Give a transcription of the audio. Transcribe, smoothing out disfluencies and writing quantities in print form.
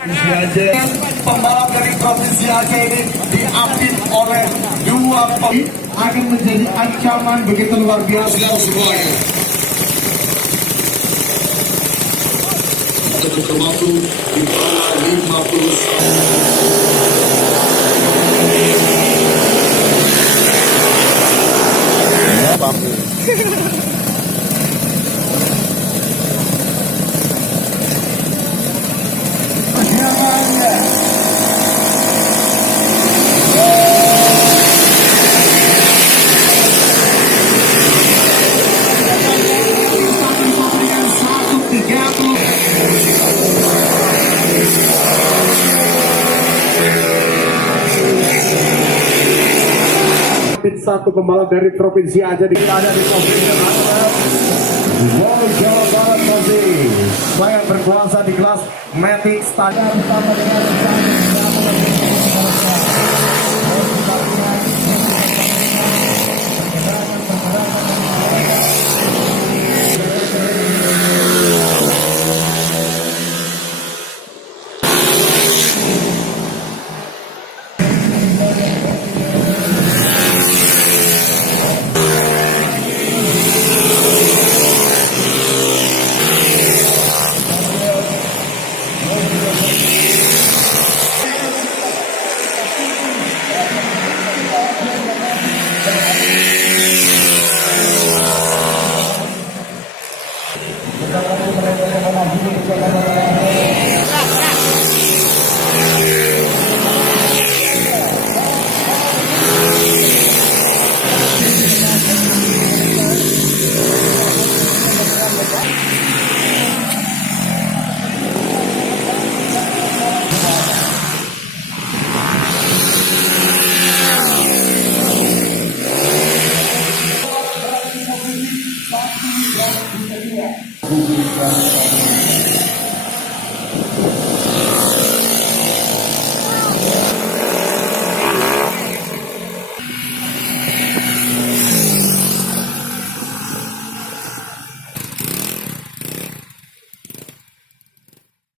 Pembalap dari Provinsi Aceh ini diapit oleh dua akan menjadi ancaman begitu luar biasa semuanya. Untuk mampu di bawah 50. Satu pembalap dari Provinsi Aceh ada di Provinsi Jawa Barat masih saya berkuasa di kelas Matic Standar bersama dengan